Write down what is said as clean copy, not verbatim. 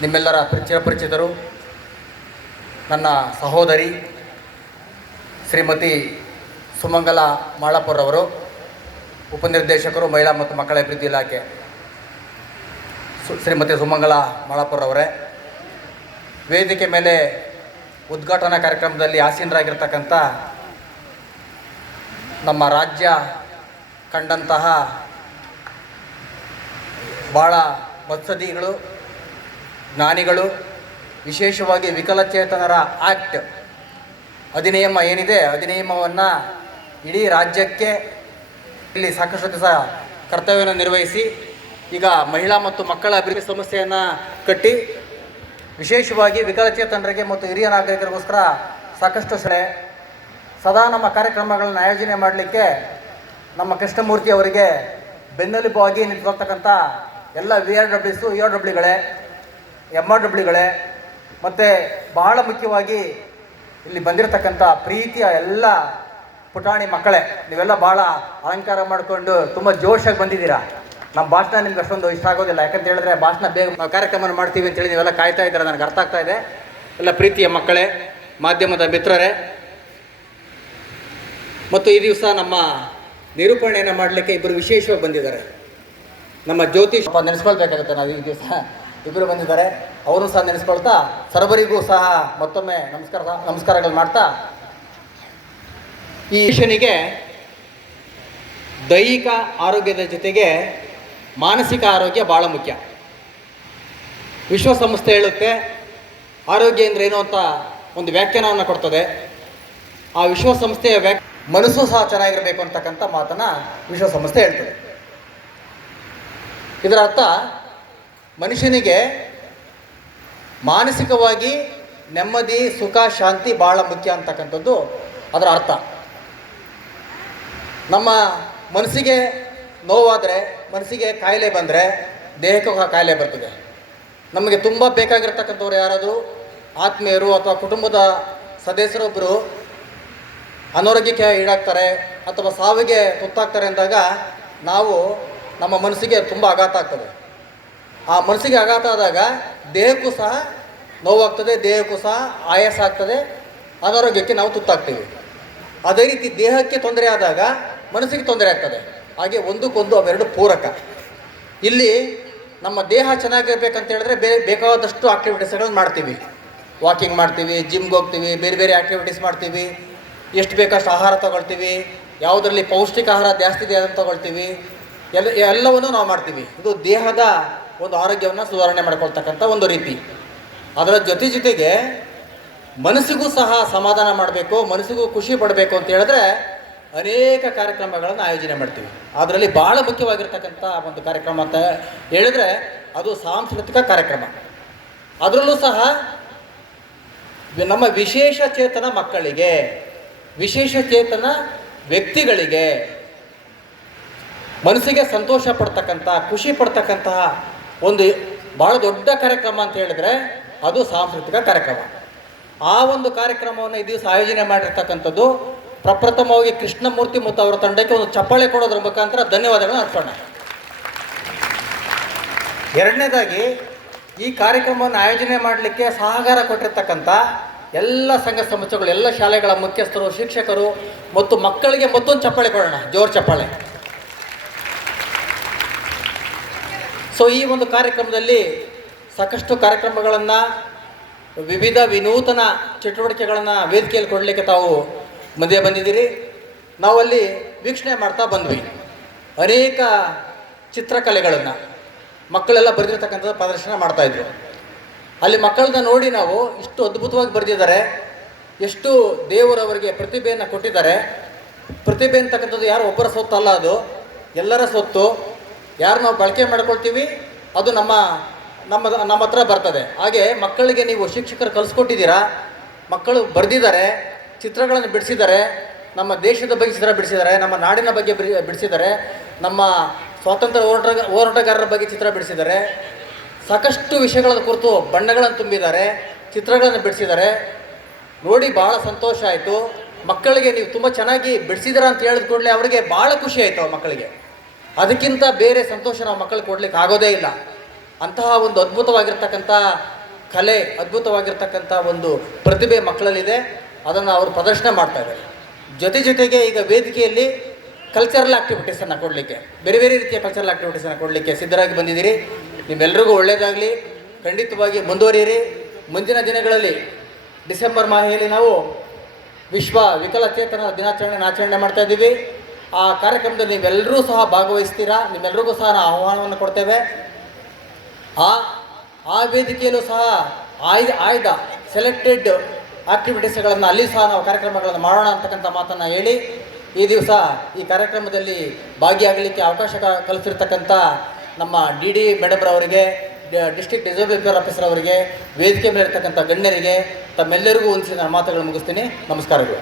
ನಿಮ್ಮೆಲ್ಲರ ಚಿರಪರಿಚಿತರು, ನನ್ನ ಸಹೋದರಿ ಶ್ರೀಮತಿ ಸುಮಂಗಲ ಮಾಳಪ್ಪರವರು, ಉಪನಿರ್ದೇಶಕರು ಮಹಿಳಾ ಮತ್ತು ಮಕ್ಕಳ ಅಭಿವೃದ್ಧಿ ಇಲಾಖೆ ಶ್ರೀಮತಿ ಸುಮಂಗಲ ಮಾಳಪ್ಪರವರೇ, ವೇದಿಕೆ ಮೇಲೆ ಉದ್ಘಾಟನಾ ಕಾರ್ಯಕ್ರಮದಲ್ಲಿ ಆಸೀನರಾಗಿರ್ತಕ್ಕಂಥ ನಮ್ಮ ರಾಜ್ಯ ಕಂಡಂತಹ ಭಾಳ ಮತ್ಸದಿಗಳು, ಜ್ಞಾನಿಗಳು, ವಿಶೇಷವಾಗಿ ವಿಕಲಚೇತನರ ಆ್ಯಕ್ಟ್ ಅಧಿನಿಯಮ ಏನಿದೆ, ಅಧಿನಿಯಮವನ್ನು ಇಡೀ ರಾಜ್ಯಕ್ಕೆ ಇಲ್ಲಿ ಸಾಕಷ್ಟು ದಿವಸ ಕರ್ತವ್ಯವನ್ನು ನಿರ್ವಹಿಸಿ ಈಗ ಮಹಿಳಾ ಮತ್ತು ಮಕ್ಕಳ ಅಭಿವೃದ್ಧಿ ಸಮಸ್ಯೆಯನ್ನು ಕಟ್ಟಿ ವಿಶೇಷವಾಗಿ ವಿಕಲಚೇತನರಿಗೆ ಮತ್ತು ಹಿರಿಯ ನಾಗರಿಕರಿಗೋಸ್ಕರ ಸಾಕಷ್ಟು ಸದಾ ನಮ್ಮ ಕಾರ್ಯಕ್ರಮಗಳನ್ನು ಆಯೋಜನೆ ಮಾಡಲಿಕ್ಕೆ ನಮ್ಮ ಕೃಷ್ಣಮೂರ್ತಿ ಅವರಿಗೆ ಬೆನ್ನೆಲುಬಾಗಿ ನಿಂತುಕೊಳ್ತಕ್ಕಂಥ ಎಲ್ಲ VRWs, ERWಗಳೇ, MRWಗಳೇ ಮತ್ತು ಬಹಳ ಮುಖ್ಯವಾಗಿ ಇಲ್ಲಿ ಬಂದಿರತಕ್ಕಂಥ ಪ್ರೀತಿಯ ಎಲ್ಲ ಪುಟಾಣಿ ಮಕ್ಕಳೇ, ನೀವೆಲ್ಲ ಭಾಳ ಅಲಂಕಾರ ಮಾಡಿಕೊಂಡು ತುಂಬ ಜೋಶಾಗಿ ಬಂದಿದ್ದೀರಾ. ನಮ್ಮ ಭಾಷಣ ನಿಮ್ಗೆ ಅಷ್ಟೊಂದು ಇಷ್ಟ ಆಗೋದಿಲ್ಲ, ಯಾಕಂತ ಹೇಳಿದ್ರೆ ಭಾಷಣ ಬೇಗ ಕಾರ್ಯಕ್ರಮ ಮಾಡ್ತೀವಿ ಅಂತೇಳಿ ನೀವೆಲ್ಲ ಕಾಯ್ತಾ ಇದ್ದೀರಾ, ನನಗೆ ಅರ್ಥ ಆಗ್ತಾ ಇದೆ. ಎಲ್ಲ ಪ್ರೀತಿಯ ಮಕ್ಕಳೇ, ಮಾಧ್ಯಮದ ಮಿತ್ರರೇ, ಮತ್ತು ಈ ದಿವಸ ನಮ್ಮ ನಿರೂಪಣೆಯನ್ನು ಮಾಡಲಿಕ್ಕೆ ಇಬ್ಬರು ವಿಶೇಷವಾಗಿ ಬಂದಿದ್ದಾರೆ. ನಮ್ಮ ಜ್ಯೋತಿಷ್ ನೆನೆಸ್ಕೊಳ್ಬೇಕಾಗುತ್ತೆ. ನಾವು ಈ ದಿವಸ ಇಬ್ಬರು ಬಂದಿದ್ದಾರೆ, ಅವರು ಸಹ ನೆನೆಸ್ಕೊಳ್ತಾ ಸರ್ವರಿಗೂ ಸಹ ಮತ್ತೊಮ್ಮೆ ನಮಸ್ಕಾರಗಳು ಮಾಡ್ತಾ, ಈ ಮನುಷ್ಯನಿಗೆ ದೈಹಿಕ ಆರೋಗ್ಯದ ಜೊತೆಗೆ ಮಾನಸಿಕ ಆರೋಗ್ಯ ಭಾಳ ಮುಖ್ಯ. ವಿಶ್ವಸಂಸ್ಥೆ ಹೇಳುತ್ತೆ ಆರೋಗ್ಯ ಅಂದರೆ ಏನು ಅಂತ ಒಂದು ವ್ಯಾಖ್ಯಾನವನ್ನು ಕೊಡ್ತದೆ. ಆ ವಿಶ್ವಸಂಸ್ಥೆಯ ಮನಸ್ಸು ಸಹ ಚೆನ್ನಾಗಿರಬೇಕು ಅಂತಕ್ಕಂಥ ಮಾತನ್ನು ವಿಶ್ವಸಂಸ್ಥೆ ಹೇಳ್ತದೆ. ಇದರ ಅರ್ಥ ಮನುಷ್ಯನಿಗೆ ಮಾನಸಿಕವಾಗಿ ನೆಮ್ಮದಿ, ಸುಖ, ಶಾಂತಿ ಭಾಳ ಮುಖ್ಯ ಅಂತಕ್ಕಂಥದ್ದು ಅದರ ಅರ್ಥ. ನಮ್ಮ ಮನಸ್ಸಿಗೆ ನೋವಾದರೆ, ಮನಸ್ಸಿಗೆ ಕಾಯಿಲೆ ಬಂದರೆ ದೇಹಕ್ಕೆ ಕಾಯಿಲೆ ಬರ್ತದೆ. ನಮಗೆ ತುಂಬ ಬೇಕಾಗಿರ್ತಕ್ಕಂಥವ್ರು ಯಾರಾದರೂ ಆತ್ಮೀಯರು ಅಥವಾ ಕುಟುಂಬದ ಸದಸ್ಯರೊಬ್ಬರು ಅನಾರೋಗ್ಯಕ್ಕೆ ಈಡಾಗ್ತಾರೆ ಅಥವಾ ಸಾವಿಗೆ ತುತ್ತಾಗ್ತಾರೆ ಅಂದಾಗ ನಾವು ನಮ್ಮ ಮನಸ್ಸಿಗೆ ತುಂಬ ಆಘಾತ ಆಗ್ತದೆ. ಆ ಮನಸ್ಸಿಗೆ ಆಘಾತ ಆದಾಗ ದೇಹಕ್ಕೂ ಸಹ ನೋವಾಗ್ತದೆ, ದೇಹಕ್ಕೂ ಸಹ ಆಯಾಸ ಆಗ್ತದೆ, ಅನಾರೋಗ್ಯಕ್ಕೆ ನಾವು ತುತ್ತಾಗ್ತೀವಿ. ಅದೇ ರೀತಿ ದೇಹಕ್ಕೆ ತೊಂದರೆ ಆದಾಗ ಮನಸ್ಸಿಗೆ ತೊಂದರೆ ಆಗ್ತದೆ. ಹಾಗೆ ಒಂದಕ್ಕೊಂದು ಅವೆರಡು ಪೂರಕ. ಇಲ್ಲಿ ನಮ್ಮ ದೇಹ ಚೆನ್ನಾಗಿರ್ಬೇಕಂತ ಹೇಳಿದ್ರೆ ಬೇಕಾದಷ್ಟು ಆಕ್ಟಿವಿಟೀಸ್ಗಳನ್ನು ಮಾಡ್ತೀವಿ. ವಾಕಿಂಗ್ ಮಾಡ್ತೀವಿ, ಜಿಮ್ಗೆ ಹೋಗ್ತೀವಿ, ಬೇರೆ ಬೇರೆ ಆ್ಯಕ್ಟಿವಿಟೀಸ್ ಮಾಡ್ತೀವಿ, ಎಷ್ಟು ಬೇಕಷ್ಟು ಆಹಾರ ತಗೊಳ್ತೀವಿ, ಯಾವುದರಲ್ಲಿ ಪೌಷ್ಟಿಕ ಆಹಾರ ಜಾಸ್ತಿ ಇದೆ ಅದನ್ನು ತಗೊಳ್ತೀವಿ, ಎಲ್ಲವನ್ನೂ ನಾವು ಮಾಡ್ತೀವಿ. ಇದು ದೇಹದ ಒಂದು ಆರೋಗ್ಯವನ್ನು ಸುಧಾರಣೆ ಮಾಡ್ಕೊಳ್ತಕ್ಕಂಥ ಒಂದು ರೀತಿ. ಅದರ ಜೊತೆಗೆ ಮನಸ್ಸಿಗೂ ಸಹ ಸಮಾಧಾನ ಮಾಡಬೇಕು, ಮನಸ್ಸಿಗೂ ಖುಷಿ ಪಡಬೇಕು ಅಂತ ಹೇಳಿದ್ರೆ ಅನೇಕ ಕಾರ್ಯಕ್ರಮಗಳನ್ನು ಆಯೋಜನೆ ಮಾಡ್ತೀವಿ. ಅದರಲ್ಲಿ ಭಾಳ ಮುಖ್ಯವಾಗಿರ್ತಕ್ಕಂಥ ಒಂದು ಕಾರ್ಯಕ್ರಮ ಅಂತ ಹೇಳಿದ್ರೆ ಅದು ಸಾಂಸ್ಕೃತಿಕ ಕಾರ್ಯಕ್ರಮ. ಅದರಲ್ಲೂ ಸಹ ನಮ್ಮ ವಿಶೇಷ ಚೇತನ ಮಕ್ಕಳಿಗೆ, ವಿಶೇಷ ಚೇತನ ವ್ಯಕ್ತಿಗಳಿಗೆ ಮನಸ್ಸಿಗೆ ಸಂತೋಷ ಪಡ್ತಕ್ಕಂಥ, ಖುಷಿ ಪಡ್ತಕ್ಕಂತಹ ಒಂದು ಭಾಳ ದೊಡ್ಡ ಕಾರ್ಯಕ್ರಮ ಅಂತ ಹೇಳಿದ್ರೆ ಅದು ಸಾಂಸ್ಕೃತಿಕ ಕಾರ್ಯಕ್ರಮ. ಆ ಒಂದು ಕಾರ್ಯಕ್ರಮವನ್ನು ಈ ದಿವಸ ಆಯೋಜನೆ ಮಾಡಿರ್ತಕ್ಕಂಥದ್ದು ಪ್ರಪ್ರಥಮವಾಗಿ ಕೃಷ್ಣಮೂರ್ತಿ ಮತ್ತು ಅವರ ತಂಡಕ್ಕೆ ಒಂದು ಚಪ್ಪಾಳೆ ಕೊಡೋದ್ರ ಮುಖಾಂತರ ಧನ್ಯವಾದಗಳನ್ನು ಅರ್ಪಣೆ. ಎರಡನೇದಾಗಿ ಈ ಕಾರ್ಯಕ್ರಮವನ್ನು ಆಯೋಜನೆ ಮಾಡಲಿಕ್ಕೆ ಸಹಕಾರ ಕೊಟ್ಟಿರ್ತಕ್ಕಂಥ ಎಲ್ಲ ಸಂಘ ಸಂಸ್ಥೆಗಳು, ಎಲ್ಲ ಶಾಲೆಗಳ ಮುಖ್ಯಸ್ಥರು, ಶಿಕ್ಷಕರು ಮತ್ತು ಮಕ್ಕಳಿಗೆ ಮತ್ತೊಂದು ಚಪ್ಪಾಳೆ ಕೊಡೋಣ, ಜೋರು ಚಪ್ಪಾಳೆ. ಸೊ ಈ ಒಂದು ಕಾರ್ಯಕ್ರಮದಲ್ಲಿ ಸಾಕಷ್ಟು ಕಾರ್ಯಕ್ರಮಗಳನ್ನು, ವಿವಿಧ ವಿನೂತನ ಚಟುವಟಿಕೆಗಳನ್ನು ವೇದಿಕೆಯಲ್ಲಿ ಕೊಡಲಿಕ್ಕೆ ತಾವು ಮಧ್ಯೆ ಬಂದಿದ್ದೀರಿ. ನಾವಲ್ಲಿ ವೀಕ್ಷಣೆ ಮಾಡ್ತಾ ಬಂದ್ವಿ. ಅನೇಕ ಚಿತ್ರಕಲೆಗಳನ್ನು ಮಕ್ಕಳೆಲ್ಲ ಬರೆದಿರ್ತಕ್ಕಂಥದ್ದು ಪ್ರದರ್ಶನ ಮಾಡ್ತಾಯಿದ್ರು. ಅಲ್ಲಿ ಮಕ್ಕಳನ್ನ ನೋಡಿ ನಾವು ಇಷ್ಟು ಅದ್ಭುತವಾಗಿ ಬರೆದಿದ್ದಾರೆ, ಎಷ್ಟು ದೇವರವರಿಗೆ ಪ್ರತಿಭೆಯನ್ನು ಕೊಟ್ಟಿದ್ದಾರೆ. ಪ್ರತಿಭೆ ಅಂತಕ್ಕಂಥದ್ದು ಯಾರು ಒಬ್ಬರ ಸೊತ್ತು ಅಲ್ಲ, ಅದು ಎಲ್ಲರ ಸೊತ್ತು. ಯಾರು ನಾವು ಬಳಕೆ ಮಾಡ್ಕೊಳ್ತೀವಿ ಅದು ನಮ್ಮ ಹತ್ರ ಬರ್ತದೆ. ಹಾಗೆ ಮಕ್ಕಳಿಗೆ ನೀವು ಶಿಕ್ಷಕರು ಕಲಿಸ್ಕೊಟ್ಟಿದ್ದೀರಾ, ಮಕ್ಕಳು ಬರೆದಿದ್ದಾರೆ, ಚಿತ್ರಗಳನ್ನು ಬಿಡಿಸಿದ್ದಾರೆ, ನಮ್ಮ ದೇಶದ ಬಗ್ಗೆ ಚಿತ್ರ ಬಿಡಿಸಿದ್ದಾರೆ, ನಮ್ಮ ನಾಡಿನ ಬಗ್ಗೆ ಬಿಡಿಸಿದ್ದಾರೆ, ನಮ್ಮ ಸ್ವಾತಂತ್ರ್ಯ ಹೋರಾಟಗಾರರ ಬಗ್ಗೆ ಚಿತ್ರ ಬಿಡಿಸಿದ್ದಾರೆ, ಸಾಕಷ್ಟು ವಿಷಯಗಳ ಕುರಿತು ಬಣ್ಣಗಳನ್ನು ತುಂಬಿದ್ದಾರೆ, ಚಿತ್ರಗಳನ್ನು ಬಿಡಿಸಿದ್ದಾರೆ. ನೋಡಿ ಭಾಳ ಸಂತೋಷ ಆಯಿತು. ಮಕ್ಕಳಿಗೆ ನೀವು ತುಂಬ ಚೆನ್ನಾಗಿ ಬಿಡಿಸಿದ್ದೀರಾ ಅಂತ ಹೇಳಿದ ಕೂಡಲೇ ಅವರಿಗೆ ಭಾಳ ಖುಷಿ ಆಯಿತು. ಮಕ್ಕಳಿಗೆ ಅದಕ್ಕಿಂತ ಬೇರೆ ಸಂತೋಷ ನಾವು ಮಕ್ಕಳಿಗೆ ಕೊಡಲಿಕ್ಕೆ ಆಗೋದೇ ಇಲ್ಲ. ಅಂತಹ ಒಂದು ಅದ್ಭುತವಾಗಿರ್ತಕ್ಕಂಥ ಕಲೆ, ಅದ್ಭುತವಾಗಿರ್ತಕ್ಕಂಥ ಒಂದು ಪ್ರತಿಭೆ ಮಕ್ಕಳಲ್ಲಿದೆ. ಅದನ್ನು ಅವರು ಪ್ರದರ್ಶನ ಮಾಡ್ತಾ ಇದ್ದಾರೆ. ಜೊತೆಗೆ ಈಗ ವೇದಿಕೆಯಲ್ಲಿ ಕಲ್ಚರಲ್ ಆ್ಯಕ್ಟಿವಿಟೀಸನ್ನು ಕೊಡಲಿಕ್ಕೆ, ಬೇರೆ ಬೇರೆ ರೀತಿಯ ಕಲ್ಚರಲ್ ಆ್ಯಕ್ಟಿವಿಟೀಸನ್ನು ಕೊಡಲಿಕ್ಕೆ ಸಿದ್ಧರಾಗಿ ಬಂದಿದ್ದೀರಿ. ನಿಮ್ಮೆಲ್ಲರಿಗೂ ಒಳ್ಳೆಯದಾಗಲಿ, ಖಂಡಿತವಾಗಿ ಮುಂದುವರಿಯಿರಿ. ಮುಂದಿನ ದಿನಗಳಲ್ಲಿ ಡಿಸೆಂಬರ್ ಮಾಹೆಯಲ್ಲಿ ನಾವು ವಿಶ್ವ ವಿಕಲಚೇತನ ಆಚರಣೆ ಮಾಡ್ತಾ ಇದ್ದೀವಿ. ಆ ಕಾರ್ಯಕ್ರಮದಲ್ಲಿ ನೀವೆಲ್ಲರೂ ಸಹ ಭಾಗವಹಿಸ್ತೀರಾ. ನಿಮ್ಮೆಲ್ಲರಿಗೂ ಸಹ ನಾವು ಆಹ್ವಾನವನ್ನು ಕೊಡ್ತೇವೆ. ಆ ವೇದಿಕೆಯಲ್ಲೂ ಸಹ ಆಯ್ದ ಸೆಲೆಕ್ಟೆಡ್ ಆಕ್ಟಿವಿಟೀಸ್ಗಳನ್ನು ಅಲ್ಲಿ ಸಹ ನಾವು ಕಾರ್ಯಕ್ರಮಗಳನ್ನು ಮಾಡೋಣ ಅಂತಕ್ಕಂಥ ಮಾತನ್ನು ಹೇಳಿ, ಈ ದಿವಸ ಈ ಕಾರ್ಯಕ್ರಮದಲ್ಲಿ ಭಾಗಿಯಾಗಲಿಕ್ಕೆ ಅವಕಾಶ ಕಲ್ಪಿಸಿರ್ತಕ್ಕಂಥ ನಮ್ಮ ಡಿ ಮೇಡಮ್ರವರಿಗೆ, ಡಿಸ್ಟ್ರಿಕ್ಟ್ ಡಿಸೇಬಲ್ ವೆಲ್ಫೇರ್ ಆಫೀಸರ್ ಅವರಿಗೆ, ವೇದಿಕೆ ಮೇಲಿರ್ತಕ್ಕಂಥ ಗಣ್ಯರಿಗೆ ತಮ್ಮೆಲ್ಲರಿಗೂ ಹೊಂದಿಸಿ ನಾನು ಮಾತುಗಳನ್ನು ಮುಗಿಸ್ತೀನಿ. ನಮಸ್ಕಾರಗಳು.